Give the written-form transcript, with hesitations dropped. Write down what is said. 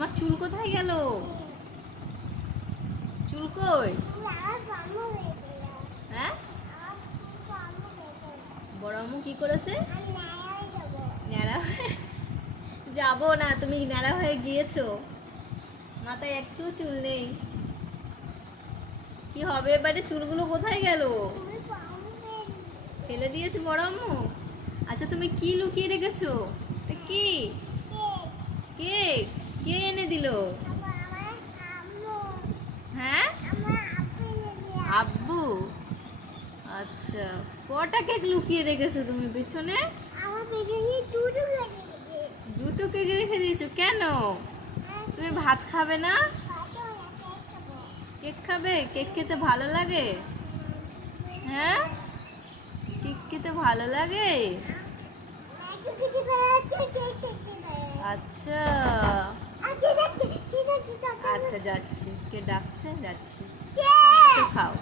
তোমার চুল কোথায় গেল? চুল কই? হ্যাঁ, বড় আম্মু কি করেছে? ন্যাড়া যাবো না, তুমি ন্যাড়া হয়ে গিয়েছো, মাথায় একটু চুল নেই। কি হবে এবারে? চুলগুলো কোথায় গেল? ফেলে দিয়েছে বড় আম্মু। আচ্ছা, তুমি কি লুকিয়ে রেখেছো? কি কেক? কে এনে দিল? হ্যাঁ, আব্বু। আচ্ছা, কটা কেক লুকিয়ে রেখেছো তুমি পিছনে? দুটো কেক রেখে দিয়েছো কেন? তুমি ভাত খাবে না? কেক খাবে? কেক খেতে ভালো লাগে? হ্যাঁ, কেক খেতে ভালো লাগে। আচ্ছা আচ্ছা, যাচ্ছি, কে ডাকছে, যাচ্ছি, খাও।